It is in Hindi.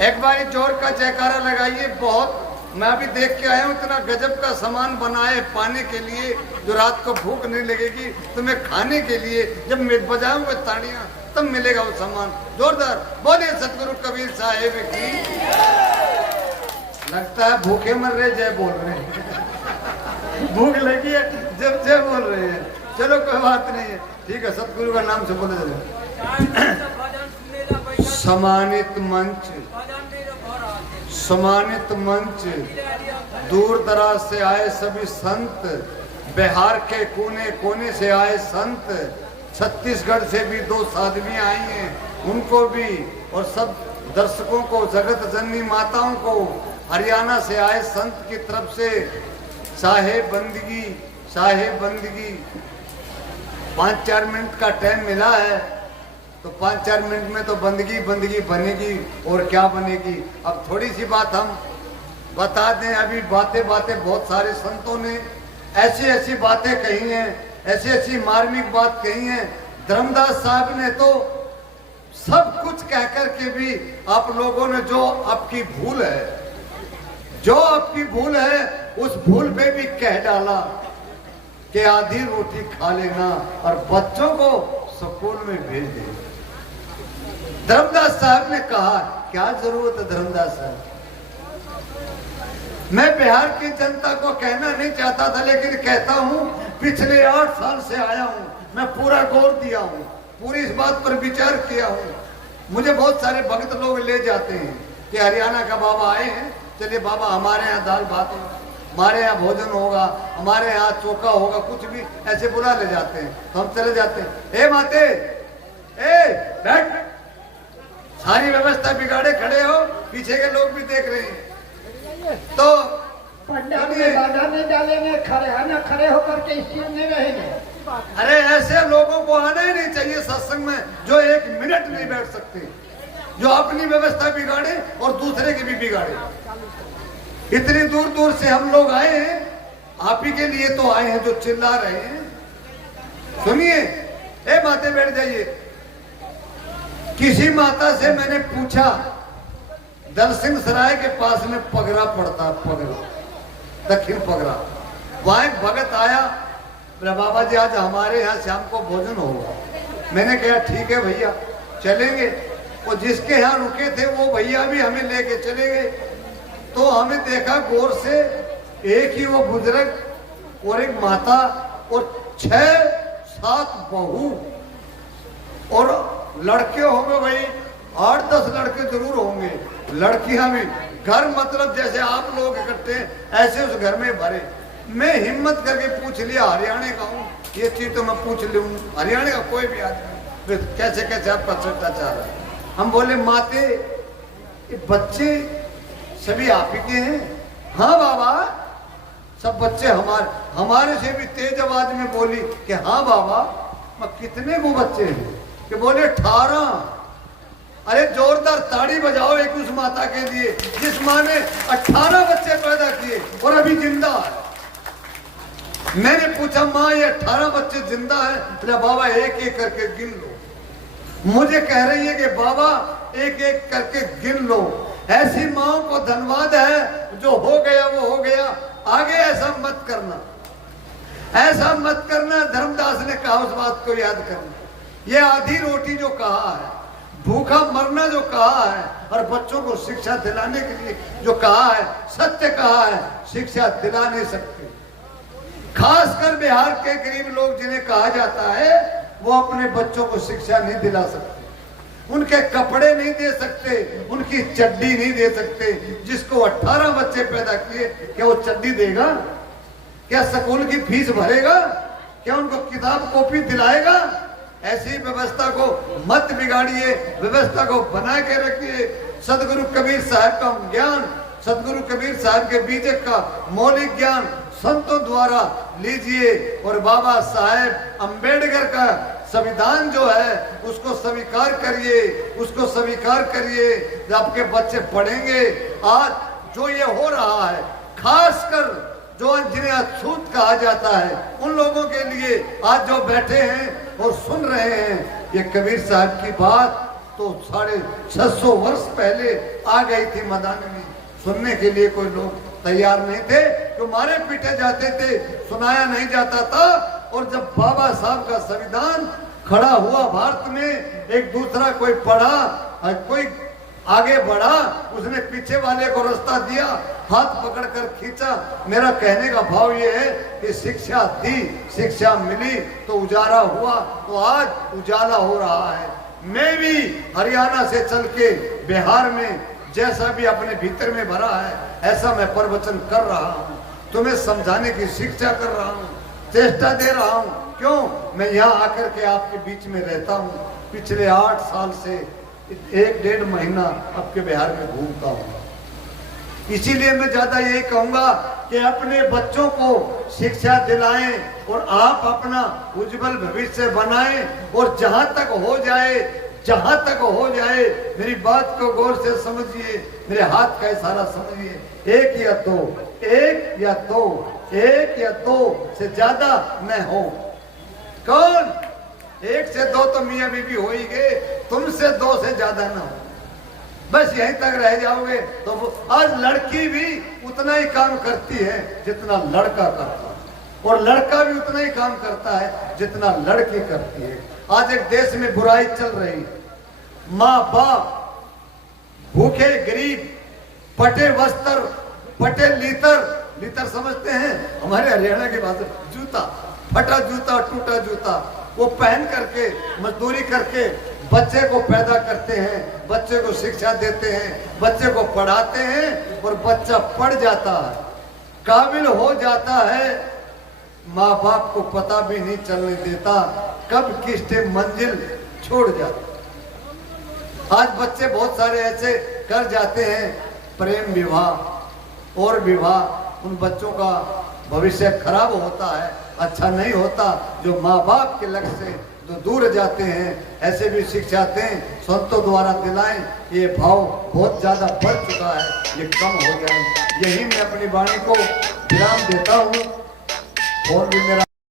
एक बार जोर का जयकारा लगाइए। बहुत मैं अभी देख के आया हूँ, इतना गजब का सामान बनाए पाने के लिए, जो रात को भूख नहीं लगेगी तुम्हें खाने के लिए। जब मैं बजाऊंगा ताड़ियां तब मिलेगा वो सामान। जोरदार बोलिए सतगुरु कबीर साहेब की। लगता है भूखे मर रहे जय बोल रहे हैं। भूख लगी है जब जय बोल रहे हैं। चलो कोई बात नहीं है, ठीक है, सतगुरु का नाम से बोले चलो। सम्मानित मंच, सम्मानित मंच, दूर दराज से आए सभी संत, बिहार के कोने कोने से आए संत, छत्तीसगढ़ से भी 2 साध्वी आई हैं, उनको भी, और सब दर्शकों को, जगत जननी माताओं को, हरियाणा से आए संत की तरफ से साहेब बंदगी, साहेब बंदगी। 5-4 मिनट का टाइम मिला है, तो 5-4 मिनट में तो बंदगी बंदगी बनेगी, और क्या बनेगी। अब थोड़ी सी बात हम बता दें। अभी बातें बातें बहुत सारे संतों ने ऐसी ऐसी बातें कही हैं, ऐसी ऐसी मार्मिक बात कही है। धर्मदास साहब ने तो सब कुछ कह कर के भी आप लोगों ने जो आपकी भूल है, जो आपकी भूल है, उस भूल पे भी कह डाला कि आधी रोटी खा लेना और बच्चों को स्कूल में भेज देना। धर्मदास साहब ने कहा, क्या जरूरत है धर्मदास साहब। मैं बिहार की जनता को कहना नहीं चाहता था, लेकिन कहता हूं, पिछले 8 साल से आया हूं, मैं पूरा गौर दिया हूं, पूरी इस बात पर विचार किया हूं। मुझे बहुत सारे भक्त लोग ले जाते हैं कि हरियाणा का बाबा आए हैं, चलिए बाबा हमारे यहाँ दाल भात होगा, हमारे यहाँ भोजन होगा, हमारे यहाँ चोखा होगा, कुछ भी ऐसे बुला ले जाते हैं, तो हम चले जाते हैं। ए माते, ए बैठ, सारी व्यवस्था बिगाड़े खड़े हो, पीछे के लोग भी देख रहे हैं। तो पंडाल में बाधा नहीं डालेंगे, खड़े होकर के स्थिर नहीं रहेंगे। अरे ऐसे लोगों को आना ही नहीं चाहिए सत्संग में, जो 1 मिनट नहीं बैठ सकते, जो अपनी व्यवस्था बिगाड़े और दूसरे की भी बिगाड़े। इतनी दूर दूर से हम लोग आए हैं, आप ही के लिए तो आए हैं जो चिल्ला रहे हैं। सुनिए, ए माते बैठ जाइए। किसी माता से मैंने पूछा, दल सिंह सराय के पास में पगरा पड़ता, पगरा, दक्षिण पगरा, वहां एक भगत आया, बोला बाबा जी आज हमारे यहाँ शाम को भोजन होगा। मैंने कहा ठीक है भैया चलेंगे। वो जिसके यहाँ रुके थे वो भैया भी हमें लेके चले गए। तो हमें देखा गौर से, एक ही वो बुजुर्ग और एक माता और 6-7 बहू, और लड़के होंगे भाई 8-10 लड़के जरूर होंगे, लड़कियां भी। घर मतलब जैसे आप लोग इकट्ठे ऐसे उस घर में भरे। मैं हिम्मत करके पूछ लिया, हरियाणा का हूँ, ये चीज तो मैं पूछ लूँ, हरियाणा का कोई भी आदमी कैसे कैसे आपका चर्चा चाह रहा है। हम बोले माते ये बच्चे सभी आप ही के हैं। हाँ बाबा, सब बच्चे हमारे से भी तेज आवाज में बोली कि हाँ बाबा। मैं कितने वो बच्चे हैं? कि बोले 18। अरे जोरदार ताड़ी बजाओ एक उस माता के लिए जिस माँ ने 18 बच्चे पैदा किए और अभी जिंदा है। मैंने पूछा माँ ये 18 बच्चे जिंदा है? बोला बाबा एक एक करके गिन लो। मुझे कह रही है कि बाबा एक एक करके गिन लो। ऐसी माओ को धन्यवाद है, जो हो गया वो हो गया, आगे ऐसा मत करना, ऐसा मत करना। धर्मदास ने कहा उस बात को याद करना। ये आधी रोटी जो कहा है, भूखा मरना जो कहा है, और बच्चों को शिक्षा दिलाने के लिए जो कहा है, सत्य कहा है, शिक्षा दिला नहीं सकते। खासकर बिहार के गरीब लोग जिन्हें कहा जाता है, वो अपने बच्चों को शिक्षा नहीं दिला सकते, उनके कपड़े नहीं दे सकते, उनकी चड्डी नहीं दे सकते। जिसको 18 बच्चे पैदा किए, क्या वो चड्डी देगा? क्या स्कूल की फीस भरेगा? क्या उनको किताब कॉपी दिलाएगा? ऐसी व्यवस्था को मत बिगाड़िए, व्यवस्था को बना के रखिए। सदगुरु कबीर साहब का ज्ञान, सदगुरु कबीर साहब के बीजक का मौलिक ज्ञान संतों द्वारा लीजिए, और बाबा साहेब अम्बेडकर का संविधान जो है उसको स्वीकार करिए, उसको स्वीकार करिए। जब आपके बच्चे पढ़ेंगे, आज जो ये हो रहा है, खासकर जो जिन्हें अछूत कहा जाता है, उन लोगों के लिए आज जो बैठे हैं और सुन रहे हैं, ये कबीर साहब की बात तो 650 वर्ष पहले आ गई थी मदानी। सुनने के लिए कोई लोग तैयार नहीं थे, जो मारे पीटे जाते थे, सुनाया नहीं जाता था। और जब बाबा साहब का संविधान खड़ा हुआ भारत में, एक दूसरा कोई पढ़ा और कोई आगे बढ़ा, उसने पीछे वाले को रास्ता दिया, हाथ पकड़कर खींचा। मेरा कहने का भाव ये है कि शिक्षा दी, शिक्षा मिली तो उजाला हुआ, तो आज उजाला हो रहा है। मैं भी हरियाणा से चल के बिहार में जैसा भी अपने भीतर में भरा है, ऐसा मैं प्रवचन कर रहा हूँ, तुम्हें समझाने की शिक्षा कर रहा हूँ, चेष्टा दे रहा हूँ। क्यों? मैं यहाँ आकर के आपके बीच में रहता हूँ। पिछले 8 साल से 1-1.5 महीना आपके बिहार में घूमता हूँ। इसीलिए मैं ज्यादा यही कहूंगा कि अपने बच्चों को शिक्षा दिलाएं और आप अपना उज्जवल भविष्य बनाएं। और जहां तक हो जाए मेरी बात को गौर से समझिए, मेरे हाथ का इशारा समझिए, 1 या 2 से ज्यादा न हो। कौन? 1 से 2 तो मियाँ बीबी हो ही गए, तुमसे 2 से ज्यादा ना हो, बस यहीं तक रह जाओगे। तो आज लड़की भी उतना ही काम करती है जितना लड़का करता है, और लड़का भी उतना ही काम करता है जितना लड़की करती है। आज एक देश में बुराई चल रही, माँ बाप भूखे गरीब, फटे वस्त्र, फटे लीतर समझते हैं हमारे हरियाणा की भाषा, जूता, फटा जूता, टूटा जूता, वो पहन करके मजदूरी करके बच्चे को पैदा करते हैं, बच्चे को शिक्षा देते हैं, बच्चे को पढ़ाते हैं, और बच्चा पढ़ जाता है, काबिल हो जाता है, माँ बाप को पता भी नहीं चलने देता कब किसने मंजिल छोड़ जाता। आज बच्चे बहुत सारे ऐसे कर जाते हैं, प्रेम विवाह और विवाह, उन बच्चों का भविष्य खराब होता है, अच्छा नहीं होता। जो माँ बाप के लक्ष्य से जो दूर जाते हैं, ऐसे भी शिक्षा दें, संतों द्वारा दिलाएं। ये भाव बहुत ज्यादा बढ़ चुका है, ये कम हो जाए। यही मैं अपनी वाणी को विराम देता हूँ। और भी मेरा